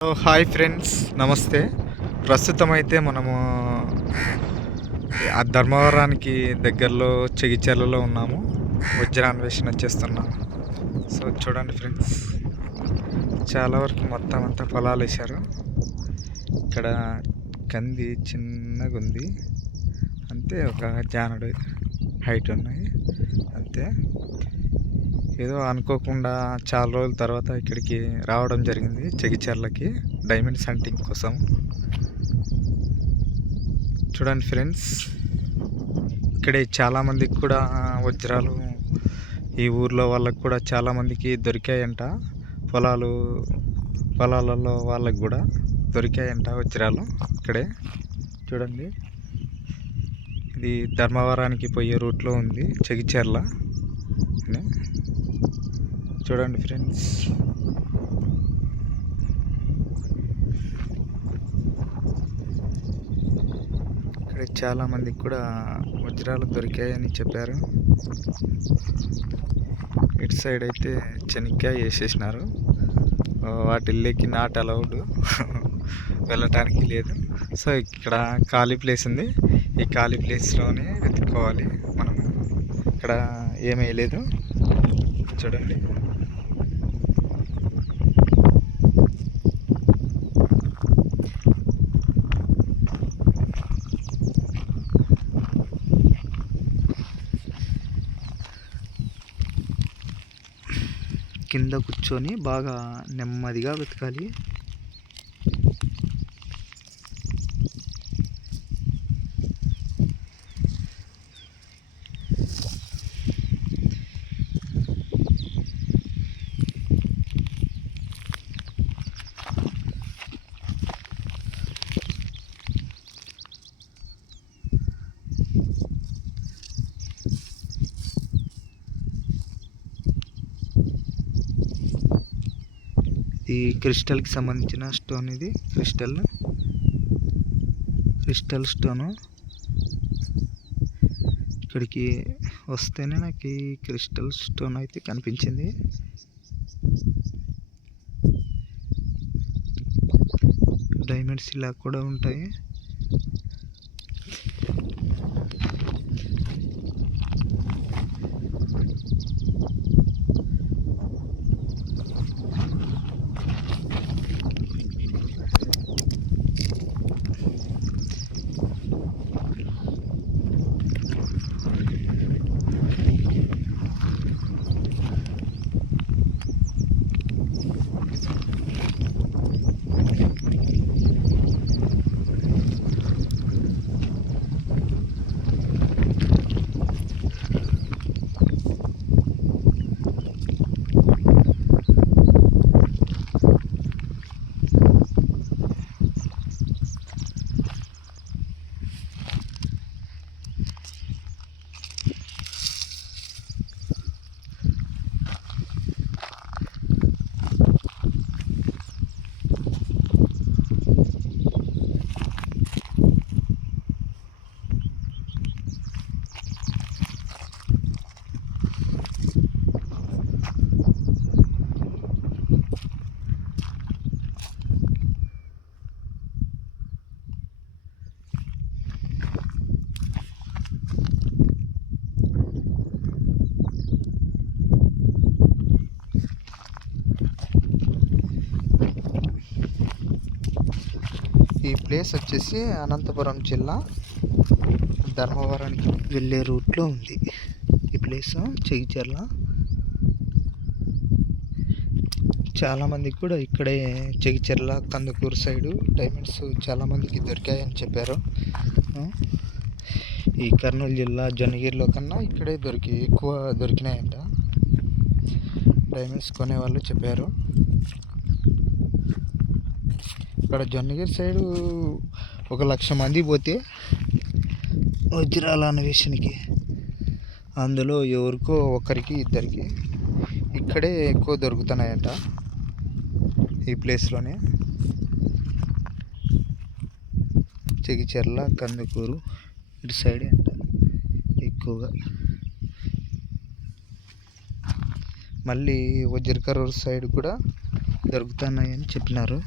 Hi friends, నమస్తే. ప్రస్తుతం అయితే మనము ఆ ధర్మవరానికి దగ్గరలో చెగిచెర్లలో ఉన్నాము. వజ్రాన్వేషణ చేస్తున్నాము. సో చూడండి ఫ్రెండ్స్, చాలా వరకు మొత్తం అంతా పొలాలు వేశారు. ఇక్కడ కంది చిన్నగా ఉంది, అంతే. ఒక జానడు హైట్ ఉన్నాయి, అంతే. ఏదో అనుకోకుండా చాలా రోజుల తర్వాత ఇక్కడికి రావడం జరిగింది, చెగిచెర్లకి, డైమండ్స్ హంటింగ్ కోసం. చూడండి ఫ్రెండ్స్, ఇక్కడే చాలామందికి కూడా వజ్రాలు, ఈ ఊర్లో వాళ్ళకి కూడా చాలామందికి దొరికాయంట. పొలాలలో వాళ్ళకి కూడా దొరికాయంట వజ్రాలు. ఇక్కడే చూడండి, ఇది ధర్మవరానికి పోయే రూట్లో ఉంది, చెగిచెర్ల అని. చూడండి ఫ్రెండ్స్, ఇక్కడ చాలా మందికి కూడా వజ్రాలు దొరికాయని చెప్పారు. ఇటు సైడ్ అయితే చెనిక్కాయ వేసేసినారు, వాటిల్లోకి నాట్ అలౌడ్, వెళ్ళటానికి లేదు. సో ఇక్కడ ఖాళీ ప్లేస్ ఉంది, ఈ ఖాళీ ప్లేస్లోనే వెతుక్కోవాలి మనము. ఇక్కడ ఏమీ లేదు, చూడండి. కింద కూర్చొని బాగా నెమ్మదిగా వెతకాలి. ఈ క్రిస్టల్కి సంబంధించిన స్టోన్, ఇది క్రిస్టల్ స్టోను. ఇక్కడికి వస్తేనే నాకు ఈ క్రిస్టల్ స్టోన్ అయితే కనిపించింది. డైమండ్స్ ఇలా కూడా ఉంటాయి. ఈ ప్లేస్ వచ్చేసి అనంతపురం జిల్లా ధర్మవరానికి వెళ్ళే రూట్లో ఉంది ఈ ప్లేస్, చెగిచెర్ల. చాలామందికి కూడా ఇక్కడే చెగిచెర్ల, కందుకూరు సైడు డైమండ్స్ చాలామందికి దొరికాయని చెప్పారు. ఈ కర్నూలు జిల్లా జొన్నగిరిలో కన్నా ఇక్కడే ఎక్కువ దొరికినాయంట, డైమండ్స్ కొనేవాళ్ళు చెప్పారు. ఇక్కడ జొన్నగిరి సైడు 1,00,000 మంది పోతే వజ్రాల అన్వేషణకి, అందులో ఎవరికో ఒకరికి ఇద్దరికి ఇక్కడే ఎక్కువ దొరుకుతున్నాయంట, ఈ ప్లేస్లోనే. చెగిచెర్ల, కందుకూరు ఇటు సైడే అంట ఎక్కువగా. మళ్ళీ వజ్రకరూరు సైడ్ కూడా దొరుకుతున్నాయని చెప్పినారు.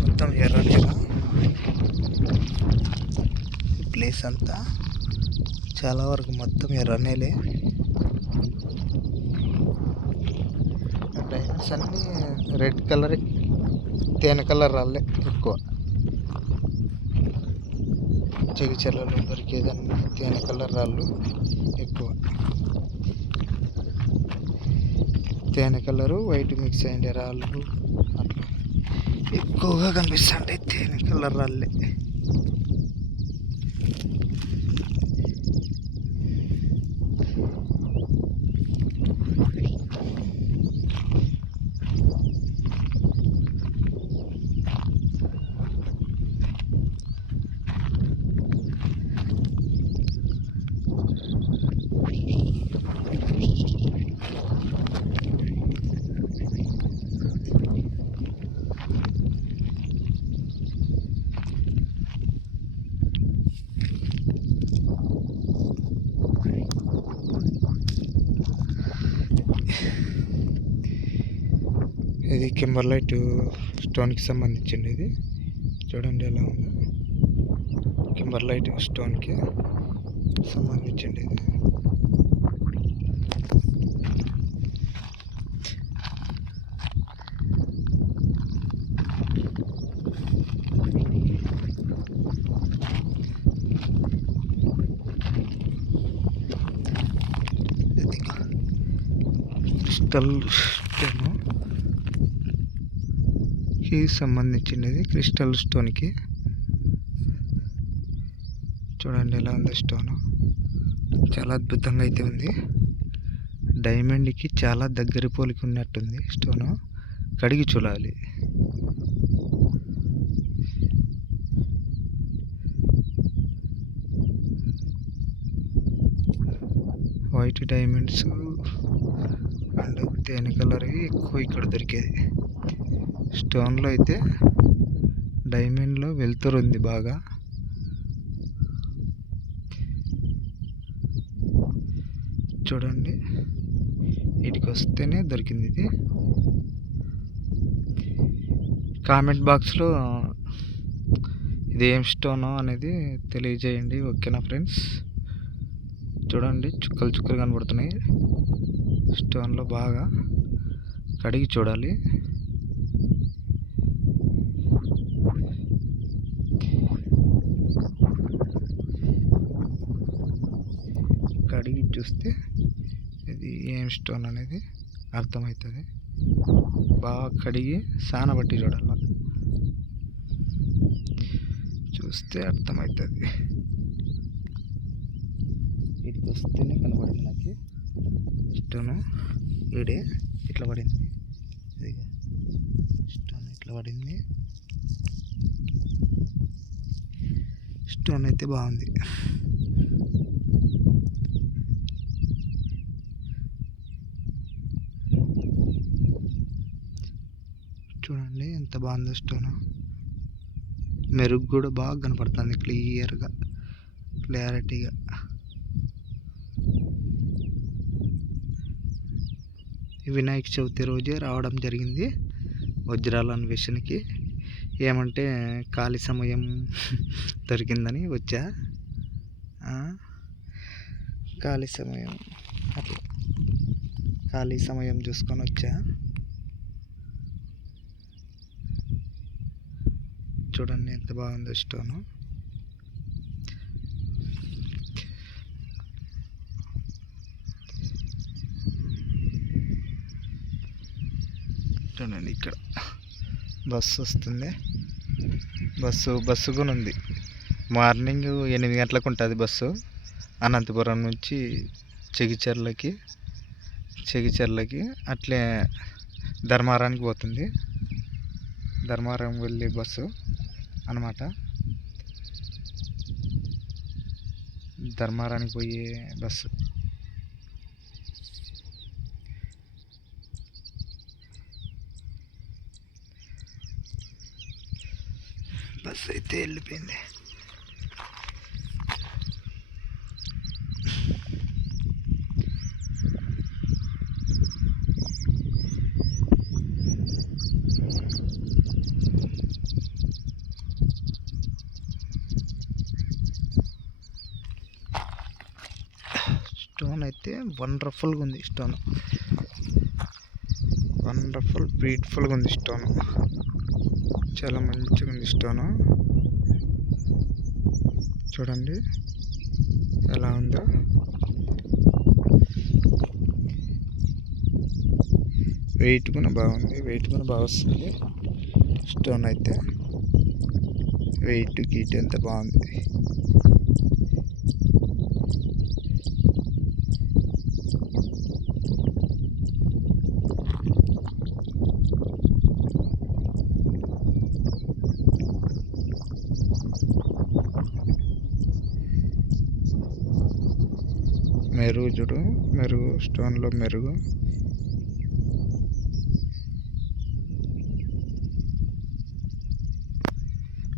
మొత్తం ఎర్ర నేల. ఈ ప్లేస్ అంతా చాలా వరకు మొత్తం ఎర్ర నేలే. డైమండ్స్ అన్నీ రెడ్ కలర్, తేనె కలర్ రాళ్ళే ఎక్కువ. జగిత్యాలలో దొరికేదన్నీ తేనె కలర్ రాళ్ళు ఎక్కువ. తేనె కలరు వైట్ మిక్స్ అయ్యే రాళ్ళు అట్లా ఎక్కువగా కనిపిస్తుంటాయి. తేనె కలర్ రాళ్ళే. ఇది కింబర్లైట్ స్టోన్కి సంబంధించింది. ఇది చూడండి ఎలా ఉందో. కింబర్లైట్ స్టోన్కి సంబంధించింది ఇది. క్రిస్టల్ స్టోన్కి సంబంధించినది. క్రిస్టల్ స్టోన్కి చూడండి ఎలా ఉంది స్టోన్. చాలా అద్భుతంగా అయితే ఉంది. డైమండ్కి చాలా దగ్గర పోలికి ఉన్నట్టుంది స్టోను. కడిగి చూడాలి. వైట్ డైమండ్స్ అండ్ తేనె కలర్ ఎక్కువ ఇక్కడ దొరికేది. స్టోన్లో అయితే డైమండ్లో వెలుతురు ఉంది బాగా. చూడండి వీటికి వస్తేనే దొరికింది ఇది. కామెంట్ బాక్స్లో ఇది ఏం స్టోనో అనేది తెలియజేయండి. ఓకేనా ఫ్రెండ్స్. చూడండి చుక్కలు చుక్కలు కనబడుతున్నాయి స్టోన్లో. బాగా కడిగి చూడాలి. కడిగి చూస్తే ఇది ఏం స్టోన్ అనేది అర్థమవుతుంది. బాగా కడిగి సానబట్టి చూడాలి. చూస్తే అర్థమవుతుంది. వీటికి వస్తేనే కనబడింది నాకు స్టోను. వీడే ఇట్లా పడింది, ఇదిగో స్టోన్ ఇట్లా పడింది. స్టోన్ అయితే బాగుంది. చూడండి ఎంత బాగుందో స్టోన్. మెరుగు కూడా బాగా కనపడుతుంది క్లియర్గా, క్లారిటీగా. వినాయక చవితి రోజే రావడం జరిగింది వజ్రాల అన్వేషణకి. ఏమంటే ఖాళీ సమయం దొరికిందని వచ్చా. ఖాళీ సమయం అట్లా ఖాళీ సమయం చూసుకొని వచ్చా. చూడండి ఎంత బాగుందో స్టోను. చూడండి ఇక్కడ బస్సు వస్తుంది. బస్సు కూడా ఉంది. మార్నింగ్ 8 గంటలకు ఉంటుంది బస్సు. అనంతపురం నుంచి చెగిచెర్లకి అట్లే ధర్మారానికి పోతుంది. ధర్మారం వెళ్ళే బస్సు అన్నమాట. ధర్మారానికి పోయే బస్సు. బస్సు అయితే వెళ్ళిపోయింది. స్టోన్ అయితే వండర్ఫుల్గా ఉంది. స్టోన్ బ్యూటిఫుల్గా ఉంది. స్టోన్ చాలా మంచిగా ఉంది. స్టోను చూడండి ఎలా ఉందో. వెయిట్ కూడా బాగుంది. వెయిట్ కూడా బాగా వస్తుంది. స్టోన్ అయితే వెయిట్ గీట్ ఎంత బాగుంది. మెరుగు చూడు, మెరుగు స్టోన్లో మెరుగు.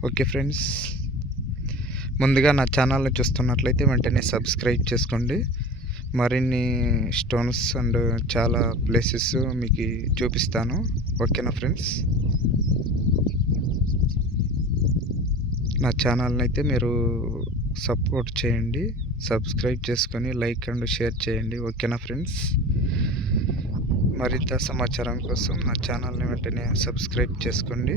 ఓకే ఫ్రెండ్స్, ముందుగా నా ఛానల్ని చూస్తున్నట్లయితే వెంటనే సబ్స్క్రైబ్ చేసుకోండి. మరిన్ని స్టోన్స్ అండ్ చాలా ప్లేసెస్ మీకు చూపిస్తాను. ఓకేనా ఫ్రెండ్స్? నా ఛానల్ని అయితే మీరు సపోర్ట్ చేయండి. సబ్స్క్రైబ్ చేసుకొని లైక్ అండ్ షేర్ చేయండి. ఓకేనా ఫ్రెండ్స్? మరింత సమాచారం కోసం నా ఛానల్ని వెంటనే సబ్స్క్రైబ్ చేసుకోండి.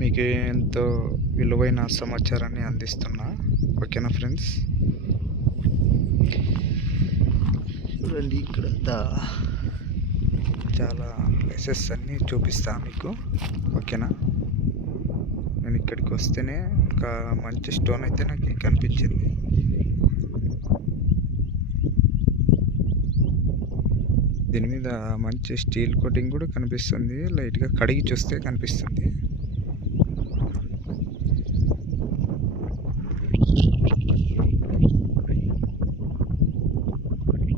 మీకు ఎంతో విలువైన సమాచారాన్ని అందిస్తున్నా. ఓకేనా ఫ్రెండ్స్? చూడండి ఇక్కడంతా చాలా ప్లేసెస్ అన్నీ చూపిస్తాను మీకు. ఓకేనా? నేను ఇక్కడికి వస్తేనే ఒక మంచి స్టోన్ అయితే నాకు కనిపించింది. దీని మీద మంచి స్టీల్ కోటింగ్ కూడా కనిపిస్తుంది. లైట్గా కడిగి చూస్తే కనిపిస్తుంది.